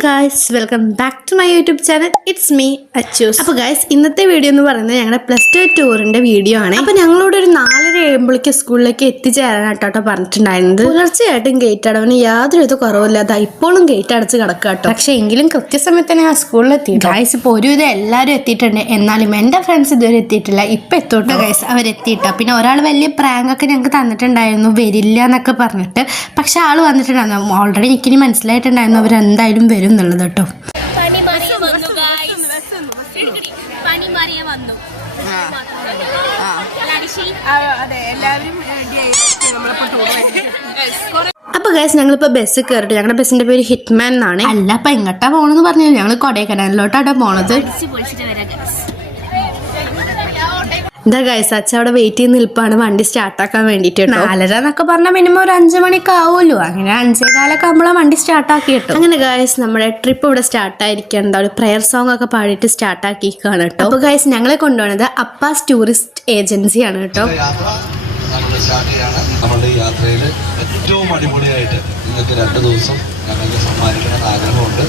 guys, welcome back to my YouTube channel. It's me, Achus. അപ്പോൾ guys, ഇന്നത്തെ video എന്ന് പറയുന്നത് ഞങ്ങളുടെ +2 ടൂറിന്റെ വീഡിയോ ആണ്. അപ്പോൾ ഞങ്ങളോട് ഒരു 4:30 ആകുമ്പോഴേക്ക് സ്കൂളിലേക്ക് എത്തിച്ചേരാനാട്ടോ പറഞ്ഞിട്ടുണ്ടായിരുന്നത്. പുലർച്ചെയായിട്ടും ഗേറ്റ് അടവിന് യാതൊരു കുറവില്ലാതെ ഇപ്പോഴും ഗേറ്റ് അടച്ച് കിടക്കാട്ടോ. പക്ഷെ എങ്കിലും കൃത്യസമയത്ത് തന്നെ ആ സ്കൂളിൽ എത്തി. ഗൈസ് ഇപ്പോൾ ഒരുവിധം എല്ലാവരും എത്തിയിട്ടുണ്ട്. എന്നാലും എൻ്റെ ഫ്രണ്ട്സ് ഇതുവരെ എത്തിയിട്ടില്ല. ഇപ്പം എത്തോട്ടോ ഗൈസ്, അവരെത്തിയിട്ടോ. പിന്നെ ഒരാൾ വലിയ പ്രാങ്ക് ഒക്കെ ഞങ്ങൾക്ക് തന്നിട്ടുണ്ടായിരുന്നു, വരില്ല എന്നൊക്കെ പറഞ്ഞിട്ട്. പക്ഷെ ആൾ വന്നിട്ടുണ്ടായിരുന്നു. ഓൾറെഡി എനിക്കിനി മനസ്സിലായിട്ടുണ്ടായിരുന്നു അവരെന്തായാലും വരും എന്നുള്ളത് കേട്ടോ. അപ്പൊ ഗൈസ് ഞങ്ങളിപ്പോ ബസ് കയറിട്ട്, ഞങ്ങളുടെ ബസ്സിന്റെ പേര് ഹിറ്റ്മാൻ എന്നാണ്. അല്ല അപ്പൊ എങ്ങോട്ടാ പോണെന്ന് പറഞ്ഞാൽ ഞങ്ങൾ കൊടൈക്കനാലിലോട്ടാട്ടോ പോണത്. എന്താ ഗൈസ്, അച്ഛ അവിടെ വെയിറ്റ് ചെയ്ത് നിൽപ്പാണ് വണ്ടി സ്റ്റാർട്ടാക്കാൻ വേണ്ടിട്ട്. 4:30 എന്നൊക്കെ പറഞ്ഞാൽ മിനിമം ഒരു 5 മണിക്ക് ആവുമല്ലോ. അങ്ങനെ 5:15 ആകുമ്പോഴാണ് വണ്ടി സ്റ്റാർട്ടാക്കി കേട്ടോ. അങ്ങനെ ഗൈസ് നമ്മുടെ ട്രിപ്പ് ഇവിടെ സ്റ്റാർട്ടായിരിക്കും. എന്താ ഒരു പ്രയർ സോങ് ഒക്കെ പാടിയിട്ട് സ്റ്റാർട്ടാക്കിക്കാണ് കേട്ടോ. അപ്പൊ ഗൈസ് ഞങ്ങളെ കൊണ്ടുപോകുന്നത് അപ്പാസ് ടൂറിസ്റ്റ് ഏജൻസിയാണ് കേട്ടോ. നമ്മുടെ യാത്രയിൽ ഏറ്റവും അടിപൊളിയായിട്ട് ഇന്നത്തെ 2 ദിവസം ഞങ്ങൾക്ക് സമ്മാനിക്കണമെന്ന് ആഗ്രഹമുണ്ട്.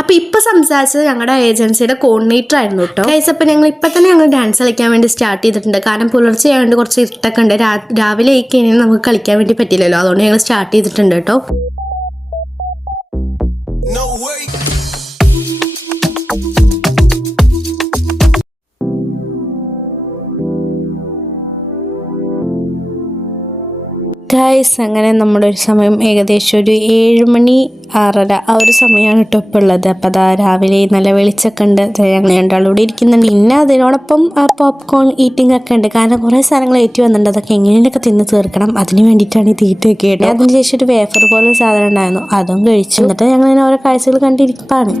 അപ്പൊ ഇപ്പൊ സംസാരിച്ചത് ഞങ്ങളുടെ ഏജൻസിയുടെ കോർഡിനേറ്റർ ആയിരുന്നു കേട്ടോ. ഗൈസ് അപ്പൊ ഞങ്ങൾ ഇപ്പൊ തന്നെ ഞങ്ങൾ ഡാൻസ് കളിക്കാൻ വേണ്ടി സ്റ്റാർട്ട് ചെയ്തിട്ടുണ്ട്. കാരണം പുലർച്ചെ ആയതുകൊണ്ട് കുറച്ച് ഇരുട്ടൊക്കെ ഉണ്ട്. രാവിലെ ആയി കഴിഞ്ഞാൽ നമുക്ക് കളിക്കാൻ വേണ്ടി പറ്റില്ലല്ലോ, അതുകൊണ്ട് ഞങ്ങൾ സ്റ്റാർട്ട് ചെയ്തിട്ടുണ്ട് കേട്ടോ. ഗൈസ് അങ്ങനെ നമ്മുടെ ഒരു സമയം ഏകദേശം ഒരു 7 മണി 6:30 ആ ഒരു സമയമാണ് കേട്ടോ ഇപ്പോൾ ഉള്ളത്. അപ്പം അതാ രാവിലെ നല്ല വെളിച്ചൊക്കെ ഉണ്ട്. ഞങ്ങൾ രണ്ടാളൂടെ ഇരിക്കുന്നുണ്ട്. പിന്നെ അതിനോടൊപ്പം പോപ്കോൺ ഈറ്റിംഗ് ഒക്കെ ഉണ്ട്. കാരണം കുറേ സാധനങ്ങൾ ഏറ്റി വന്നിട്ടുണ്ട്. അതൊക്കെ എങ്ങനെയൊക്കെ തിന്ന് തീർക്കണം, അതിന് വേണ്ടിയിട്ടാണ് ഈ തീറ്റയൊക്കെ കേട്ടോ. അതിന് ശേഷം ഒരു വേഫർ പോലെ സാധനം ഉണ്ടായിരുന്നു, അതും കഴിച്ചു. എന്നിട്ട് ഞങ്ങൾ ഇങ്ങനെ ഓരോ കാഴ്ചകൾ കണ്ടിരിപ്പാണ്.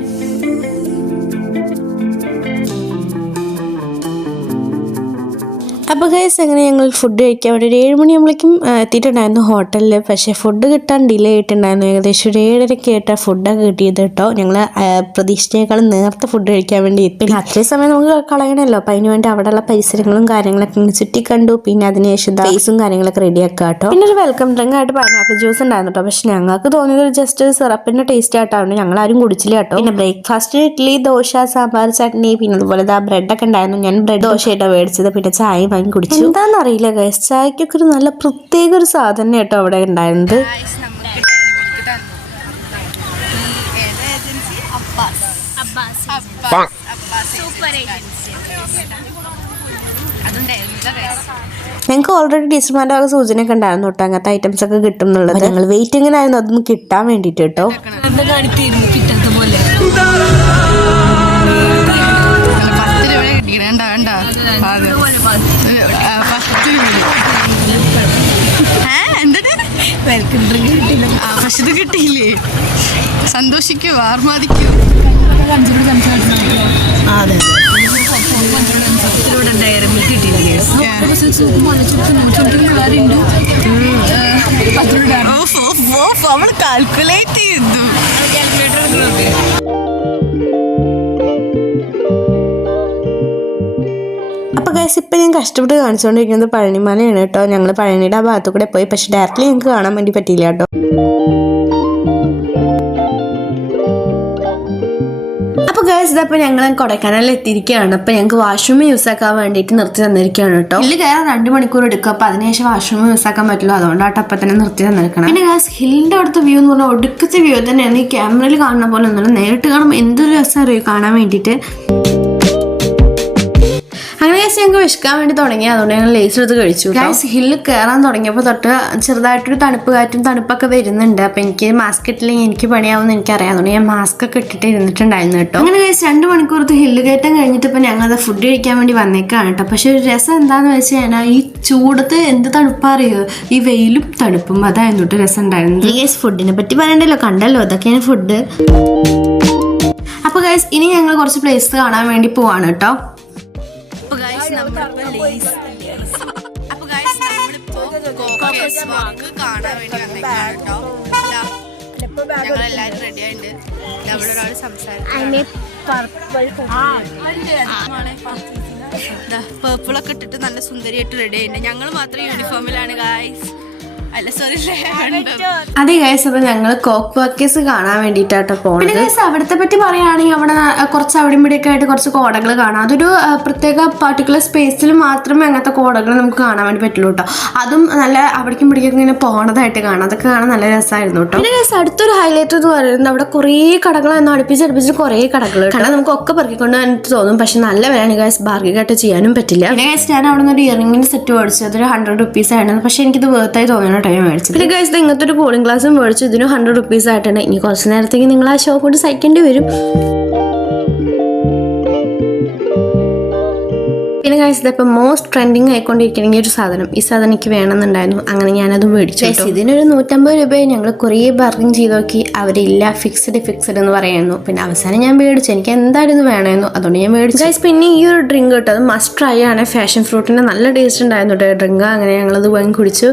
അപ്പോൾ ഗൈസ് അങ്ങനെ ഞങ്ങൾ ഫുഡ് കഴിക്കാൻ വേണ്ടി ഒരു 7 മണിയാകുമ്പോഴേക്കും എത്തിയിട്ടുണ്ടായിരുന്നു ഹോട്ടലിൽ. പക്ഷേ ഫുഡ് കിട്ടാൻ ഡിലേ ആയിട്ടുണ്ടായിരുന്നു. ഏകദേശം ഒരു 7:30 ആയിട്ടാണ് ഫുഡൊക്കെ കിട്ടിയത് കേട്ടോ. ഞങ്ങൾ പ്രതീക്ഷിച്ചേക്കാളും നേരത്തെ ഫുഡ് കഴിക്കാൻ വേണ്ടി എത്തി. പിന്നെ അത്രയും സമയം നമുക്ക് കളയണമല്ലോ. അപ്പം അതിന് വേണ്ടി അവിടെയുള്ള പരിസരങ്ങളും കാര്യങ്ങളൊക്കെ ചുറ്റി കണ്ടു. പിന്നെ അതിനുശേഷം ഫേസും കാര്യങ്ങളൊക്കെ റെഡിയാക്കുക കേട്ടോ. പിന്നെ ഒരു വെൽക്കം ഡ്രിങ്ക് ആയിട്ട് പൈനാപ്പിൾ ജ്യൂസ് ഉണ്ടായിരുന്നു കേട്ടോ. പക്ഷെ ഞങ്ങൾക്ക് തോന്നിയത് ജസ്റ്റ് ഒരു സിറപ്പിൻ്റെ ടേസ്റ്റ് ആയിട്ടാണ്. ഞങ്ങൾ ആരും കുടിച്ചില്ല കേട്ടോ. പിന്നെ ബ്രേക്ക്ഫാസ്റ്റിന് ഇഡ്ഡലി, ദോശ, സാമ്പാർ, ചട്നി, പിന്നെ അതുപോലെ ബ്രെഡൊക്കെ ഉണ്ടായിരുന്നു. ഞാൻ ബ്രെഡ് ദോശയായിട്ടാണ് മേടിച്ചത്. പിന്നെ ചായ കുടിച്ചു. എന്താണെന്നറിയില്ല ഗൈസ്, ചായക്കൊക്കെ ഒരു നല്ല പ്രത്യേക ഒരു സാധനം കേട്ടോ അവിടെ ഉണ്ടായിരുന്നത്. ഞങ്ങൾക്ക് ഓൾറെഡി ടീച്ചർമാരുടെ ആ സൂചനയൊക്കെ ഉണ്ടായിരുന്നു കേട്ടോ, അങ്ങനത്തെ ഐറ്റംസ് ഒക്കെ കിട്ടും എന്നുള്ളത്. ഞങ്ങൾ വെയിറ്റിങ്ങിനായിരുന്നു അതൊന്നും കിട്ടാൻ വേണ്ടിയിട്ട് കേട്ടോ. പക്ഷെ ഇത് കിട്ടിയില്ലേ, സന്തോഷിക്കോ ആർമാദിക്കോ. അവൾ കാൽക്കുലേറ്റ് ചെയ്തു. അപ്പോൾ ഗൈസ് ഇപ്പം ഞാൻ കഷ്ടപ്പെട്ട് കാണിച്ചുകൊണ്ടിരിക്കുന്നത് പഴനിമലയാണ് കേട്ടോ. ഞങ്ങൾ പഴനിയുടെ ആ ഭാഗത്തു കൂടെ പോയി. പക്ഷെ ഡയറക്റ്റ്ലി ഞങ്ങൾക്ക് കാണാൻ വേണ്ടി പറ്റിയില്ല കേട്ടോ. അപ്പോൾ ഗൈസ് ഇതപ്പോൾ ഞങ്ങൾ കൊടൈക്കനാലിൽ എത്തിയിരിക്കുകയാണ്. അപ്പോൾ ഞങ്ങൾക്ക് വാഷ്റൂം യൂസ് ആക്കാൻ വേണ്ടിയിട്ട് നിർത്തി തന്നിരിക്കുകയാണ് കേട്ടോ. ഹില്ല് കയറാൻ 2 മണിക്കൂർ എടുക്കും. അപ്പോൾ അതിനുശേഷം വാഷ്റൂം യൂസ് ആക്കാൻ പറ്റില്ല, അതുകൊണ്ടാട്ടോ അപ്പം തന്നെ നിർത്തി തന്നിരിക്കണം. പിന്നെ ഗൈസ് ഹില്ലിൻ്റെ അവിടുത്തെ വ്യൂ എന്ന് പറഞ്ഞാൽ ഒടുക്കത്തെ വ്യൂ തന്നെയാണ്. ഈ ക്യാമറയിൽ കാണുന്ന പോലെ ഒന്നുമില്ല, നേരിട്ട് കാണുമ്പോൾ എന്തൊരു രസം അറിയും കാണാൻ വേണ്ടിയിട്ട്. അങ്ങനെ ഗൈസ് ഞങ്ങൾക്ക് വിശക്കാൻ വേണ്ടി തുടങ്ങി, അതുകൊണ്ട് ഞങ്ങൾ ലേസ് എടുത്ത് കഴിച്ചു. ഗൈസ് ഹില്ല് കയറാൻ തുടങ്ങിയപ്പോൾ തൊട്ട് ചെറുതായിട്ടൊരു തണുപ്പ് കാറ്റും തണുപ്പൊക്കെ വരുന്നുണ്ട്. അപ്പം എനിക്ക് മാസ്ക് ഇട്ടില്ലെങ്കിൽ എനിക്ക് പണിയാവുമെന്ന് എനിക്കറിയാം, അതുകൊണ്ട് ഞാൻ മാസ്ക് ഒക്കെ ഇട്ടിട്ട് ഇരുന്നിട്ടുണ്ടായിരുന്നു കേട്ടോ. അങ്ങനെ ഗൈസ് 2 മണിക്കൂറത്ത് ഹില്ല് കയറ്റം കഴിഞ്ഞിട്ട് ഇപ്പം ഞങ്ങളത് ഫുഡ് കഴിക്കാൻ വേണ്ടി വന്നേക്കാണ് കേട്ടോ. പക്ഷെ ഒരു രസം എന്താണെന്ന് വെച്ച് കഴിഞ്ഞാൽ ഈ ചൂടത്ത് എന്ത് തണുപ്പാ അറിയോ, ഈ വെയിലും തണുപ്പും, അതായിരുന്നു കേട്ടോ രസം ഉണ്ടായിരുന്നത്. ഗൈസ് ഫുഡിനെ പറ്റി പറയണ്ടല്ലോ, കണ്ടല്ലോ അതൊക്കെയാണ് ഫുഡ്. അപ്പോൾ ഗൈസ് ഇനി ഞങ്ങൾ കുറച്ച് പ്ലേസ് കാണാൻ വേണ്ടി പോവാണ് കേട്ടോ. ഞങ്ങളെല്ലാരും റെഡി ആയിട്ടുണ്ട്. അവിടെ ഒരാൾ സംസാരിക്കും. പേർപ്പിളൊക്കെ ഇട്ടിട്ട് നല്ല സുന്ദരിയായിട്ട് റെഡി ആയിട്ടുണ്ട്. ഞങ്ങൾ മാത്രം യൂണിഫോമിലാണ് ഗായ്സ്. അല്ല സോറി അതെ ഗൈസ്, അപ്പോൾ ഞങ്ങൾ കോക്ക് വർക്കേഴ്സ് കാണാൻ വേണ്ടിയിട്ടാട്ടോ പോകുന്നത്. പിന്നെ ഗൈസ് അവിടുത്തെ പറ്റി പറയുകയാണെങ്കിൽ അവിടെ കുറച്ച് അവിടെ ഇവിടെയൊക്കെ ആയിട്ട് കുറച്ച് കോടകൾ കാണാം. അതൊരു പ്രത്യേക പർട്ടിക്കുലർ സ്പേസിൽ മാത്രമേ അങ്ങനത്തെ കോടകൾ നമുക്ക് കാണാൻ വേണ്ടി പറ്റുള്ളൂ കേട്ടോ. അതും നല്ല അവിടേക്കും ഇവിടേക്കൊക്കെ ഇങ്ങനെ പോണതായിട്ട് കാണാം. അതൊക്കെ കാണാൻ നല്ല രസമായിരുന്നു കേട്ടോ. പിന്നെ ഗൈസ് അടുത്തൊരു ഹൈലൈറ്റ് എന്ന് പറയുന്നത് അവിടെ കുറേ കടകൾ അടുപ്പിച്ച് കുറേ കടകൾ കാരണം നമുക്കൊക്കെ പെറുക്കിക്കൊണ്ട് എനിക്ക് തോന്നും. പക്ഷെ നല്ല വിലയാണ് ഗൈസ്, ബാർഗിനായിട്ട് ചെയ്യാനും പറ്റില്ല. പിന്നെ ഗൈസ് ഞാൻ അവിടെ നിന്ന് ഒരു ഇയറിംഗിന് സെറ്റ് മേടിച്ചു. അതൊരു 100 rupees ആയിരുന്നു. പക്ഷെ എനിക്കിത് വേർത്തായി തോന്നുന്ന ടൈം മേടിച്ചു. പിന്നെ ഗൈസ് ഇങ്ങനത്തെ ഒരു കൂളിംഗ് ഗ്ലാസും മേടിച്ചു. ഇതിന് 100 rupees ആയിട്ടുണ്ട്. ഇനി കുറച്ച് നേരത്തേക്ക് നിങ്ങൾ ആ ഷോപ്പ് കൊണ്ട് സഹിക്കേണ്ടി വരും. പിന്നെ ഗൈസ് ഇതിപ്പോൾ മോസ്റ്റ് ട്രെൻഡിങ് ആയിക്കൊണ്ടിരിക്കണമെങ്കിൽ ഒരു സാധനം, ഈ സാധനം എനിക്ക് വേണമെന്നുണ്ടായിരുന്നു. അങ്ങനെ ഞാനത് മേടിച്ചു. ഇതിനൊരു 150 രൂപയെ ഞങ്ങൾ കുറേ ബാർഗിൻ ചെയ്ത് നോക്കി. അവരില്ല, ഫിക്സ്ഡ് എന്ന് പറയുന്നു. പിന്നെ അവസാനം ഞാൻ മേടിച്ചു. എനിക്ക് എന്തായാലും ഇത് വേണമായിരുന്നു, അതുകൊണ്ട് ഞാൻ മേടിച്ചു. ഗൈസ് പിന്നെ ഈ ഒരു ഡ്രിങ്ക് കേട്ടോ, അത് മസ്റ്റ് ട്രൈ ആണ്. ഫാഷൻ ഫ്രൂട്ടിൻ്റെ നല്ല ടേസ്റ്റ് ഉണ്ടായിരുന്നു കേട്ടോ ഡ്രിങ്ക്. അങ്ങനെ ഞങ്ങളത് വാങ്ങി കുടിച്ചു.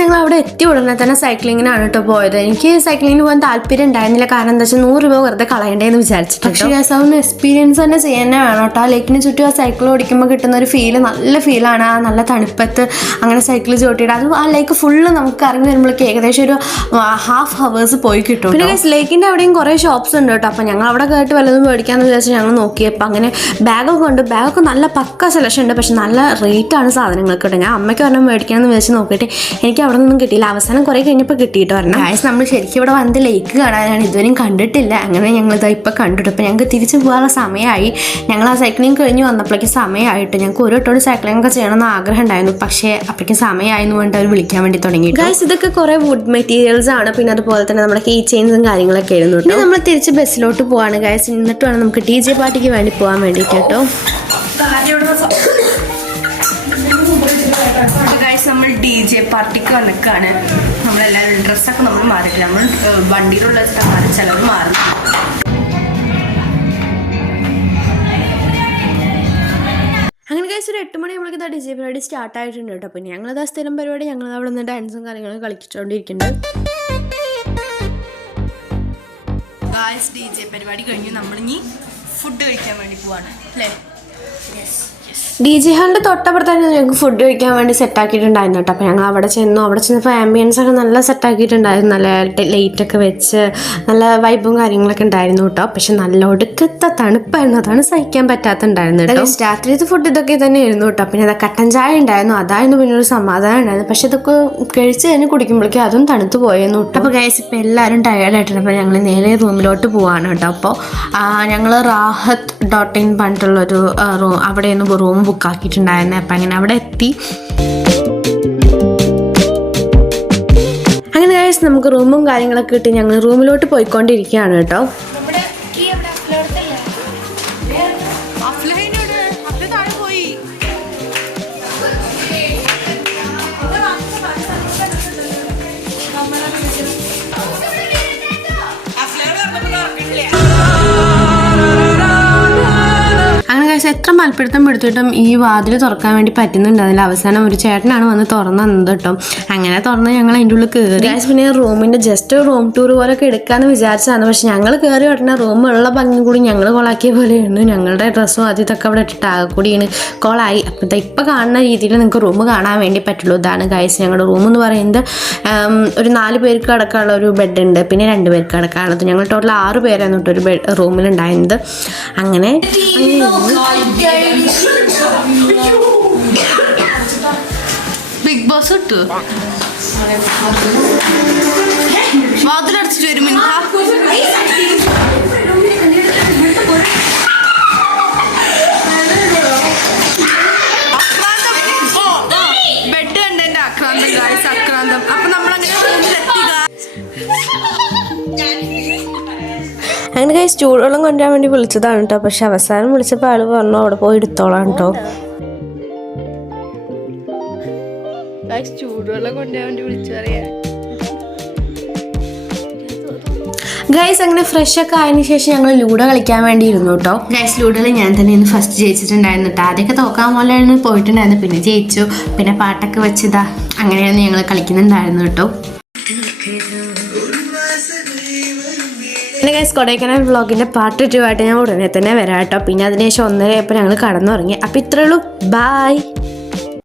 ഞങ്ങൾ അവിടെ എത്തി ഉടനെ തന്നെ സൈക്ലിങ്ങിനാണ് കേട്ടോ പോയത്. എനിക്ക് സൈക്ലിങ്ങിന് പോകാൻ താല്പര്യം ഉണ്ടായിരുന്നില്ല. കാരണം എന്താ വെച്ചാൽ 100 രൂപ വെറുതെ കളയണ്ടേന്ന് വിചാരിച്ചിട്ട്. പക്ഷേ അതൊന്ന് എക്സ്പീരിയൻസ് തന്നെ ചെയ്യാൻ വേണം കേട്ടോ. ആ ലേക്കിന് ചുറ്റും ആ സൈക്കിൾ ഓടിക്കുമ്പോൾ കിട്ടുന്ന ഒരു ഫീല് നല്ല ഫീലാണ്. ആ നല്ല തണുപ്പത്ത് അങ്ങനെ സൈക്കിൾ ചോട്ടിയിട്ട് അത് ആ ലേക്ക് ഫുള്ള് നമുക്ക് ഇറങ്ങി വരുമ്പോഴേക്ക് ഏകദേശം ഒരു ½ hours പോയി കിട്ടും. പിന്നെ ലേക്കിൻ്റെ അവിടെയും കുറേ ഷോപ്സ് ഉണ്ട് കേട്ടോ. അപ്പോൾ ഞങ്ങൾ അവിടെ കേട്ട് വല്ലതും മേടിക്കാമെന്ന് വിചാരിച്ച് ഞങ്ങൾ നോക്കിയപ്പോൾ അങ്ങനെ ബാഗൊക്കെ ഉണ്ട്. ബാഗൊക്കെ നല്ല പക്ക സെലക്ഷൻ ഉണ്ട്. പക്ഷെ നല്ല റേറ്റാണ് സാധനങ്ങൾക്ക് കേട്ടോ. ഞാൻ അമ്മയ്ക്ക് പറഞ്ഞാൽ മേടിക്കാമെന്ന് വിചാരിച്ച് നോക്കിയിട്ട് എനിക്ക് അവിടെ നിന്നും കിട്ടിയില്ല. അവസാനം കുറേ കഴിഞ്ഞപ്പോൾ കിട്ടിയിട്ട് പറഞ്ഞു. ഗൈസ് നമ്മൾ ശരിക്കും ഇവിടെ വന്ന് ലേക്ക് കാണാനാണ്, ഇതുവരെയും കണ്ടിട്ടില്ല. അങ്ങനെ ഞങ്ങളിത് ഇപ്പോൾ കണ്ടിട്ട് അപ്പോൾ ഞങ്ങൾക്ക് തിരിച്ച് പോകാനുള്ള സമയമായി. ഞങ്ങൾ ആ സൈക്ലിംഗ് കഴിഞ്ഞ് വന്നപ്പോഴേക്ക് സമയമായിട്ട് ഞങ്ങൾക്ക് ഒരു വട്ടം സൈക്ലിംഗ് ഒക്കെ ചെയ്യണമെന്ന് ആഗ്രഹം ഉണ്ടായിരുന്നു. പക്ഷേ അപ്പോഴേക്കും സമയമായെന്ന് വേണ്ടി അവർ വിളിക്കാൻ വേണ്ടി തുടങ്ങി. ഗൈസ് ഇതൊക്കെ കുറേ വുഡ് മെറ്റീരിയൽസ് ആണ്. പിന്നെ അതുപോലെ തന്നെ നമ്മുടെ കീ ചെയിൻസും കാര്യങ്ങളൊക്കെ ആയിരുന്നു കേട്ടോ. നമ്മൾ തിരിച്ച് ബസ്സിലോട്ട് പോവാണ് ഗൈസ്. എന്നിട്ട് വേണം നമുക്ക് DJ പാർട്ടിക്ക് വേണ്ടി പോകാൻ വേണ്ടിയിട്ട് കേട്ടോ. നമ്മൾ DJ പാർട്ടിക്ക് വന്നിക്കാണ്. നമ്മളെല്ലാവരും ഡ്രസ്സൊക്കെ നമ്മൾ മാറിയിട്ടില്ല. നമ്മൾ വണ്ടിയിലുള്ള മാറി, ചിലവ് മാറി. അങ്ങനെ കഴിച്ച് ഒരു 8 മണി നമ്മൾക്ക് DJ പരിപാടി സ്റ്റാർട്ട് ആയിട്ടുണ്ട് കേട്ടോ. പിന്നെ ഞങ്ങളത് സ്ഥിരം പരിപാടി ഞങ്ങൾ അവിടെ നിന്ന് ഡാൻസും കാര്യങ്ങളും കളിച്ചിട്ടുകൊണ്ടിരിക്കുന്നുണ്ട്. DJ പരിപാടി കഴിഞ്ഞ് നമ്മളിനി ഫുഡ് കഴിക്കാൻ വേണ്ടി പോവാണ് അല്ലേ? DJ ഹാളിൻ്റെ തൊട്ടപ്പുറത്തായിരുന്നു ഞങ്ങൾക്ക് ഫുഡ് കഴിക്കാൻ വേണ്ടി സെറ്റാക്കിയിട്ടുണ്ടായിരുന്നു കേട്ടോ. അപ്പോൾ ഞങ്ങൾ അവിടെ ചെന്നപ്പോൾ ആംബിയൻസ് ഒക്കെ നല്ല സെറ്റാക്കിയിട്ടുണ്ടായിരുന്നു. നല്ല ലൈറ്റൊക്കെ വെച്ച് നല്ല വൈബും കാര്യങ്ങളൊക്കെ ഉണ്ടായിരുന്നു കേട്ടോ. പക്ഷെ നല്ല ഒടുക്കത്തെ തണുപ്പായിരുന്നു, അതാണ് സഹിക്കാൻ പറ്റാത്തുണ്ടായിരുന്നു കേട്ടോ. രാത്രിയത്തെ ഫുഡ് ഇതൊക്കെ തന്നെയായിരുന്നു കേട്ടോ. പിന്നെ അത് കട്ടൻ ചായ ഉണ്ടായിരുന്നു, അതായിരുന്നു പിന്നെ ഒരു സമാധാനം ഉണ്ടായിരുന്നു. പക്ഷെ ഇതൊക്കെ കഴിച്ച് തന്നെ കുടിക്കുമ്പോഴേക്കും അതും തണുത്ത് പോയെന്നു കേട്ടോ. അപ്പോൾ ഗൈസ് ഇപ്പോൾ എല്ലാവരും ടയേർഡായിട്ടുണ്ട്. അപ്പോൾ ഞങ്ങൾ നേരെ റൂമിലോട്ട് പോവാണ് കേട്ടോ. അപ്പോൾ ഞങ്ങൾ റാഹത്ത്.in പറഞ്ഞിട്ടുള്ളൊരു അവിടെയൊന്ന് റൂം ബുക്ക് ആക്കിയിട്ടുണ്ടായിരുന്നു. അപ്പം അങ്ങനെ അവിടെ എത്തി. അങ്ങനെ ഗൈസ് നമുക്ക് റൂമും കാര്യങ്ങളൊക്കെ കിട്ടി. ഞങ്ങൾ റൂമിലോട്ട് പോയിക്കൊണ്ടിരിക്കുകയാണ് കേട്ടോ. എത്ര മൽപ്പിടുത്തം എടുത്തിട്ടും ഈ വാതിൽ തുറക്കാൻ വേണ്ടി പറ്റുന്നുണ്ടായിരുന്നില്ല. അവസാനം ഒരു ചേട്ടനാണ് വന്ന് തുറന്നു തന്നത് കേട്ടോ. അങ്ങനെ തുറന്ന് ഞങ്ങൾ അതിൻ്റെ ഉള്ളിൽ കയറി. പിന്നെ റൂമിൻ്റെ ജസ്റ്റ് റൂം ടൂർ പോലൊക്കെ എടുക്കാമെന്ന് വിചാരിച്ചതാണ്. പക്ഷെ ഞങ്ങൾ കയറി ഉടനെ റൂമുള്ള ഭംഗി കൂടി ഞങ്ങൾ കൊളാക്കിയ പോലെയാണ്. ഞങ്ങളുടെ ഡ്രസ്സും അത് ഇതൊക്കെ അവിടെ ഇട്ടിട്ട് ആകെ കൂടിയാണ് കൊളായി. അപ്പോൾ ഇപ്പം കാണുന്ന രീതിയിൽ നിങ്ങൾക്ക് റൂം കാണാൻ വേണ്ടി പറ്റുള്ളൂ. ഇതാണ് ഗൈസ് ഞങ്ങളുടെ റൂം എന്ന് പറയുന്നത്. ഒരു 4 പേർക്ക് കിടക്കാനുള്ള ഒരു ബെഡ് ഉണ്ട്, പിന്നെ 2 പേർക്ക് കിടക്കാനുള്ളത്. ഞങ്ങൾ ടോട്ടൽ 6 പേരാണ് കേട്ടോ ഒരു റൂമിലുണ്ടായിരുന്നത്. അങ്ങനെ ബിഗ് ബോസ് ഇട്ടു വാതിലടച്ചിട്ട് വരും. ബെഡ് കണ്ട എന്റെ ആക്രാന്തം ഗായ്സ്, ആക്രാന്തം. അപ്പൊ നമ്മളങ്ങനെ അങ്ങനെ ഗൈസ് ചൂടുവെള്ളം കൊണ്ടുവരാൻ വേണ്ടി വിളിച്ചതാണ് കേട്ടോ. പക്ഷെ അവസാനം വിളിച്ചപ്പോൾ ആൾ പറഞ്ഞു അവിടെ പോയി എടുത്തോളാം കേട്ടോ. ചൂടുവെള്ളം കൊണ്ടുവരാൻ വേണ്ടി വിളിച്ചു പറയാ ഗൈസ്. അങ്ങനെ ഫ്രഷ് ഒക്കെ ആയതിനു ശേഷം ഞങ്ങൾ ലൂഡോ കളിക്കാൻ വേണ്ടി ഇരുന്നു കേട്ടോ. ഗൈസ് ലൂഡോയിൽ ഞാൻ തന്നെ ഇന്ന് ഫസ്റ്റ് ജയിച്ചിട്ടുണ്ടായിരുന്നു കേട്ടോ. ആദ്യമൊക്കെ തോക്കാൻ പോലെയാണ് പോയിട്ടുണ്ടായിരുന്നു, പിന്നെ ജയിച്ചു. പിന്നെ പാട്ടൊക്കെ വെച്ചിതാ അങ്ങനെയാണ് ഞങ്ങൾ കളിക്കുന്നുണ്ടായിരുന്നു കേട്ടോ. പിന്നെ ഗൈസ് കൊടൈക്കനാൽ വ്ളോഗിൻ്റെ പാർട്ട് 2 ആയിട്ട് ഞാൻ ഉടനെ തന്നെ വരാം കേട്ടോ. പിന്നെ അതിനുശേഷം 1:30 ഞങ്ങൾ കടന്നുറങ്ങി. അപ്പോൾ ഇത്രയേ ഉള്ളൂ. ബായ്.